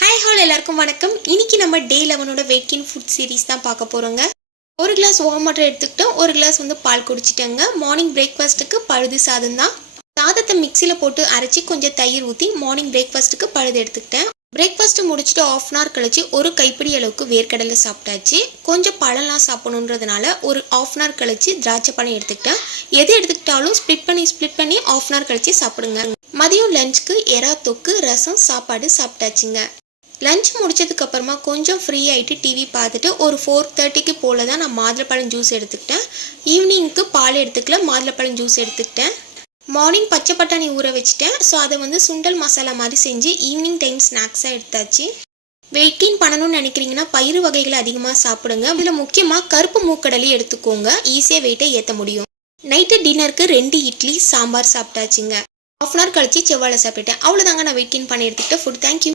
Hi hall எல்லாருக்கும் வணக்கம். இன்னைக்கு நம்ம டே 11ஓட வெயிட் கெயின் ஃபுட் சீரிஸ் தான் பார்க்க போகிறோங்க. ஒரு கிளாஸ் வார்ம் வாட்டர் எடுத்துக்கிட்டோம், ஒரு கிளாஸ் பால் குடிச்சிட்டேங்க. மார்னிங் பிரேக்ஃபாஸ்ட்டுக்கு பழுது சாதம் தான். சாதத்தை மிக்சியில் போட்டு அரைச்சி கொஞ்சம் தயிர் ஊற்றி மார்னிங் பிரேக்ஃபாஸ்ட்டுக்கு பழுது எடுத்துக்கிட்டேன். பிரேக்ஃபாஸ்ட்டு முடிச்சுட்டு 1/2 hour கழிச்சு ஒரு கைப்பிடி அளவுக்கு வேர்க்கடலை சாப்பிட்டாச்சு. கொஞ்சம் பழம்லாம் சாப்பிடணுன்றதுனால ஒரு 1/2 hour கழிச்சு திராட்சை பழம் எடுத்துக்கிட்டேன். எது எடுத்துக்கிட்டாலும் ஸ்ப்ளிட் பண்ணி 1/2 hour கழிச்சு சாப்பிடுங்க. மதியம் லஞ்சுக்கு எறா தொக்கு, ரசம், சாப்பாடு சாப்பிட்டாச்சுங்க. லஞ்ச் முடிச்சதுக்கு அப்புறமா கொஞ்சம் ஃப்ரீ ஆகிட்டு டிவி பார்த்துட்டு ஒரு 4:30க்கு போல தான் நான் மாதுளப்பழம் ஜூஸ் எடுத்துக்கிட்டேன். ஈவினிங்க்கு பால் எடுத்துக்கல, மாதுளப்பழம் ஜூஸ் எடுத்துக்கிட்டேன். மார்னிங் பச்சை பட்டாணி ஊற வச்சுட்டேன். ஸோ அதை சுண்டல் மசாலா மாதிரி செஞ்சு ஈவினிங் டைம் ஸ்நாக்ஸாக எடுத்தாச்சு. வெயிட் கெயின் பண்ணணும்னு நினைக்கிறீங்கன்னா பயிறு வகைகளை அதிகமாக சாப்பிடுங்க. இதில் முக்கியமாக கருப்பு மூக்கடலை எடுத்துக்கோங்க, ஈஸியாக வெயிட்டை ஏற்ற முடியும். நைட்டு டின்னருக்கு 2 இட்லி சாம்பார் சாப்பிட்டாச்சுங்க. 1/2 hour கழிச்சு செவ்வாழை சாப்பிட்டுட்டேன். அவ்வளோதாங்க, நான் வெயிட் கெயின் பண்ணி எடுத்துக்கிட்ட ஃபுட். தேங்க்யூ.